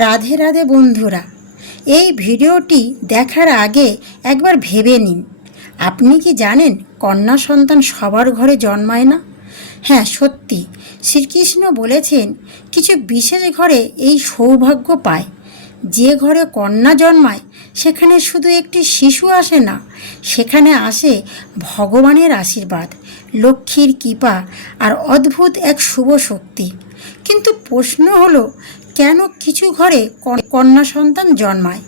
রাধে রাধে বন্ধুরা, এই ভিডিওটি দেখার আগে একবার ভেবে নিন, আপনি কি জানেন কন্যা সন্তান সবার ঘরে জন্মায় না? হ্যাঁ, সত্যি শ্রীকৃষ্ণ বলেছেন কিছু বিশেষ ঘরে এই সৌভাগ্য পায়। যে ঘরে কন্যা জন্মায় সেখানে শুধু একটি শিশু আসে না, সেখানে আসে ভগবানের আশীর্বাদ, লক্ষ্মীর কৃপা আর অদ্ভুত এক শুভ শক্তি। কিন্তু প্রশ্ন হলো, কেন কিছু ঘরে কন্যা সন্তান জন্মায়?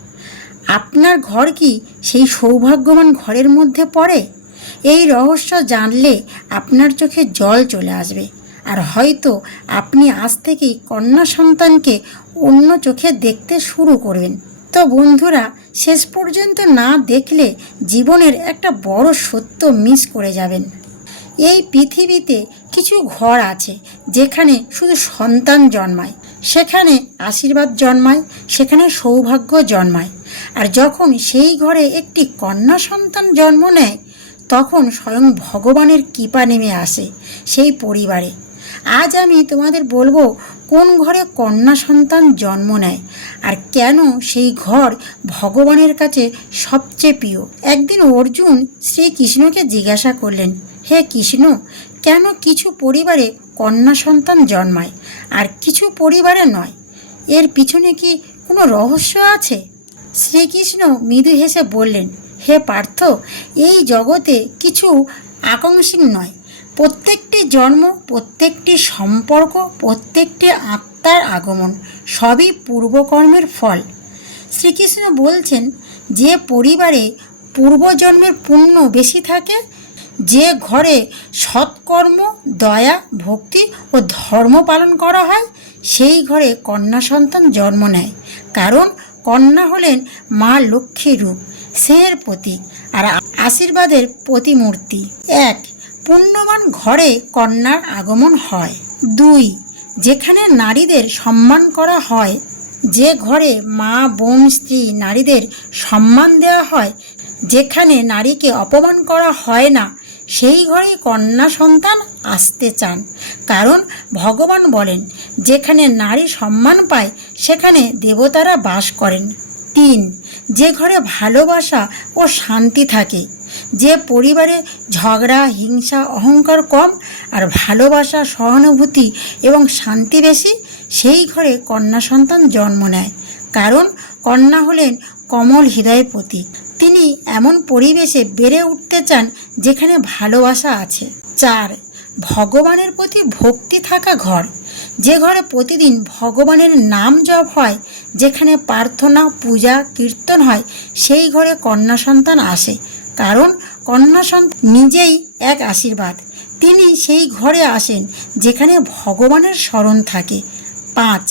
আপনার ঘর কি সেই সৌভাগ্যবান ঘরের মধ্যে পড়ে? এই রহস্য জানলে আপনার চোখে জল চলে আসবে, আর হয়তো আপনি আজ থেকেই কন্যা সন্তানকে অন্য চোখে দেখতে শুরু করবেন। তো বন্ধুরা, শেষ পর্যন্ত না দেখলে জীবনের একটা বড় সত্য মিস করে যাবেন। এই পৃথিবীতে কিছু ঘর আছে যেখানে শুধু সন্তান জন্মায়, সেখানে আশীর্বাদ জন্মায়, সেখানে সৌভাগ্য জন্মায়। আর যখন সেই ঘরে একটি কন্যা সন্তান জন্ম নেয়, তখন স্বয়ং ভগবানের কৃপা নেমে আসে সেই পরিবারে। আজ আমি তোমাদের বলবো কোন ঘরে কন্যা সন্তান জন্ম নেয় আর কেন সেই ঘর ভগবানের কাছে সবচেয়ে প্রিয়। একদিন অর্জুন শ্রীকৃষ্ণকে জিজ্ঞাসা করলেন, হে কৃষ্ণ, কেন কিছু পরিবারে কন্যা সন্তান জন্মায় আর কিছু পরিবারে নয়? এর পিছনে কি কোনো রহস্য আছে? শ্রীকৃষ্ণ মৃদু হেসে বললেন, হে পার্থ, এই জগতে কিছু আকস্মিক নয়। প্রত্যেকটি জন্ম, প্রত্যেকটি সম্পর্ক, প্রত্যেকটি আত্মার আগমন সবই পূর্বকর্মের ফল। শ্রীকৃষ্ণ বলছেন, যে পরিবারে পূর্বজন্মের পুণ্য বেশি থাকে, যে ঘরে সৎকর্ম, দয়া, ভক্তি ও ধর্ম পালন করা হয়, সেই ঘরে কন্যা সন্তান জন্ম নেয়। কারণ কন্যা হলেন মা লক্ষ্মীর রূপ, স্নেহের প্রতীক আর আশীর্বাদের প্রতিমূর্তি। 1. পুণ্যবান ঘরে কন্যার আগমন হয়। 2. যেখানে নারীদের সম্মান করা হয়, যে ঘরে মা, বোন, স্ত্রী, নারীদের সম্মান দেওয়া হয়, যেখানে নারীকে অপমান করা হয় না, সেই ঘরে কন্যা সন্তান আসতে চান। কারণ ভগবান বলেন, যেখানে নারী সম্মান পায় সেখানে দেবতারা বাস করেন। 3. যে ঘরে ভালোবাসা ও শান্তি থাকে, যে পরিবারে ঝগড়া, হিংসা, অহংকার কম আর ভালোবাসা, সহানুভূতি এবং শান্তি বেশি, সেই ঘরে কন্যা সন্তান জন্ম নেয়। কারণ কন্যা হলেন কমল হৃদয়ের প্রতীক। তিনি এমন পরিবেশে বেড়ে উঠতে চান যেখানে ভালোবাসা আছে। 4. ভগবানের প্রতি ভক্তি থাকা ঘর, যে ঘরে প্রতিদিন ভগবানের নাম জপ হয়, যেখানে প্রার্থনা, পূজা, কীর্তন হয়, সেই ঘরে কন্যা সন্তান আসে। কারণ কন্যা সন্তান নিজেই এক আশীর্বাদ। তিনি সেই ঘরে আসেন যেখানে ভগবানের স্মরণ থাকে। 5.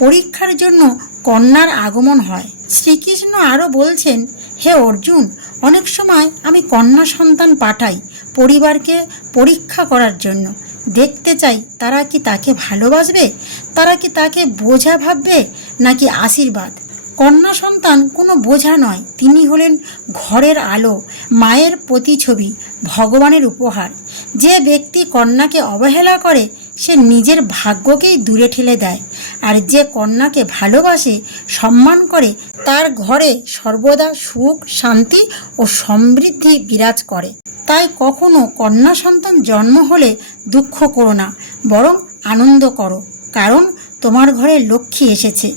পরীক্ষার জন্য কন্যার আগমন হয়। শ্রীকৃষ্ণ আরও বলছেন, হে অর্জুন, অনেক সময় আমি কন্যা সন্তান পাঠাই পরিবারকে পরীক্ষা করার জন্য। দেখতে চাই তারা কি তাকে ভালোবাসবে, তারা কি তাকে বোঝা ভাববে নাকি আশীর্বাদ। কন্যা সন্তান কোনো বোঝা নয়, তিনি হলেন ঘরের আলো, মায়ের প্রতিছবি, ভগবানের উপহার। যে ব্যক্তি কন্যাকে অবহেলা করে সে নিজের ভাগ্যকেই দূরে ঠেলে দেয়, আর যে কন্যাকে ভালোবাসে, সম্মান করে, তার ঘরে সর্বদা সুখ, শান্তি ও সমৃদ্ধি বিরাজ করে। তাই কখনো কন্যা সন্তান জন্ম হলে দুঃখ করো না, বরং আনন্দ করো। কারণ তোমার ঘরে লক্ষ্মী এসেছে,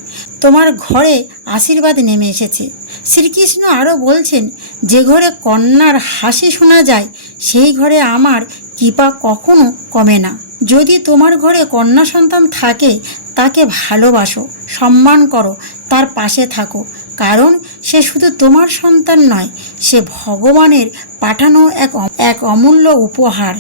তোমার ঘরে আশীর্বাদ নেমে এসেছে। শ্রীকৃষ্ণ আরও বলছেন, যে ঘরে কন্যার হাসি শোনা যায়, সেই ঘরে আমার কৃপা কখনো কমে না। যদি তোমার ঘরে কন্যা সন্তান থাকে, তাকে ভালোবাসো, সম্মান করো, তার পাশে থাকো। কারণ সে শুধু তোমার সন্তান নয়, সে ভগবানের পাঠানো এক অমূল্য উপহার।